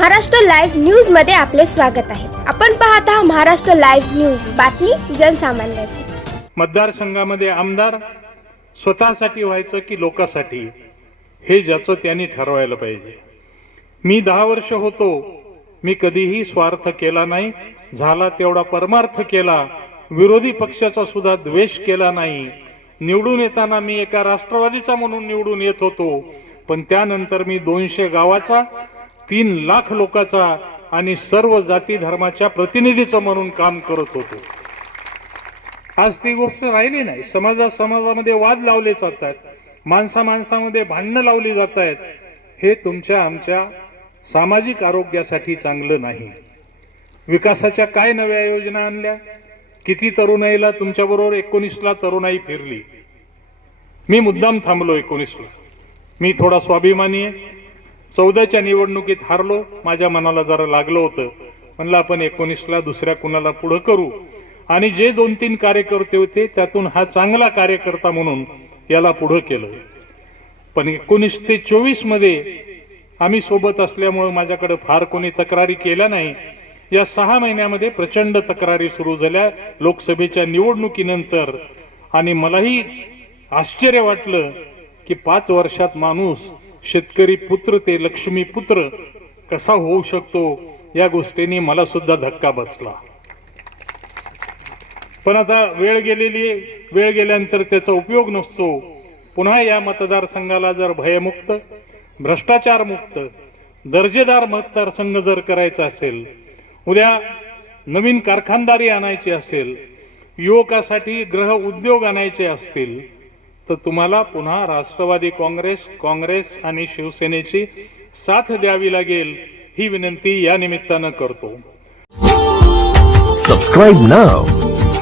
Maharashtra live न्यूजमध्ये आपले स्वागत आहे. आपण पाहत आहात महाराष्ट्र लाईव्ह न्यूज. बातमी जनसामान्याची. मतदारसंघामध्ये आमदार स्वतःसाठी व्हायचं की लोकांसाठी? हे ज्याचं त्यांनी ठरवायला पाहिजे. मी दहा वर्ष होतो. मी कधीही स्वार्थ केला नाही. झाला तेवढा परमार्थ केला. विरोधी पक्षाचा सुद्धा द्वेष केला नाही. निवडून येताना मी एका राष्ट्रवादीचा म्हणून निवडून येत होतो. पण त्यानंतर मी दोनशे गावाचा तीन लाख लोकांचा आणि सर्व जाती धर्माच्या प्रतिनिधीचं म्हणून काम करत होतो. आज ती गोष्ट राहिली नाही. समाजा समाजामध्ये वाद लावले जातात. माणसा माणसामध्ये भांडणं लावली जात आहेत हे तुमच्या आमच्या सामाजिक आरोग्यासाठी चांगलं नाही. विकासाच्या काय नव्या योजना आणल्या? किती तरुणाईला तुमच्याबरोबर एकोणीसला तरुणाई फिरली? मी मुद्दाम थांबलो एकोणीसला. मी थोडा स्वाभिमानी आहे. चौदाच्या निवडणुकीत हारलो माझ्या मनाला जरा लागलं होतं. म्हणलं आपण एकोणीसला दुसऱ्या कुणाला पुढं करू? आणि जे दोन तीन कार्यकर्ते होते त्यातून हा चांगला कार्यकर्ता म्हणून याला पुढं केलं. पण एकोणीस ते चोवीसमध्ये आम्ही सोबत असल्यामुळे माझ्याकडे फार कोणी तक्रारी केल्या नाही. या सहा महिन्यामध्ये प्रचंड तक्रारी सुरू झाल्या लोकसभेच्या निवडणुकीनंतर. आणि मलाही आश्चर्य वाटलं की पाच वर्षात माणूस शेतकरी पुत्र ते लक्ष्मी पुत्र कसा होऊ शकतो या गोष्टीने मला सुद्धा धक्का बसला. पण आता वेळ गेलेली वेळ गेल्यानंतर त्याचा उपयोग नसतो. पुन्हा या मतदारसंघाला जर भयमुक्त भ्रष्टाचार मुक्त दर्जेदार मतदारसंघ जर करायचा असेल उद्या नवीन कारखानदारी आणायची असेल युवकासाठी ग्रह उद्योग आणायचे असतील तर तुम्हाला पुन्हा राष्ट्रवादी काँग्रेस काँग्रेस आणि शिवसेनेची साथ द्यावी लागेल ही विनंती या निमित्तानं करतो subscribe now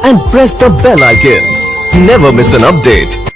and press the bell icon. Never miss an update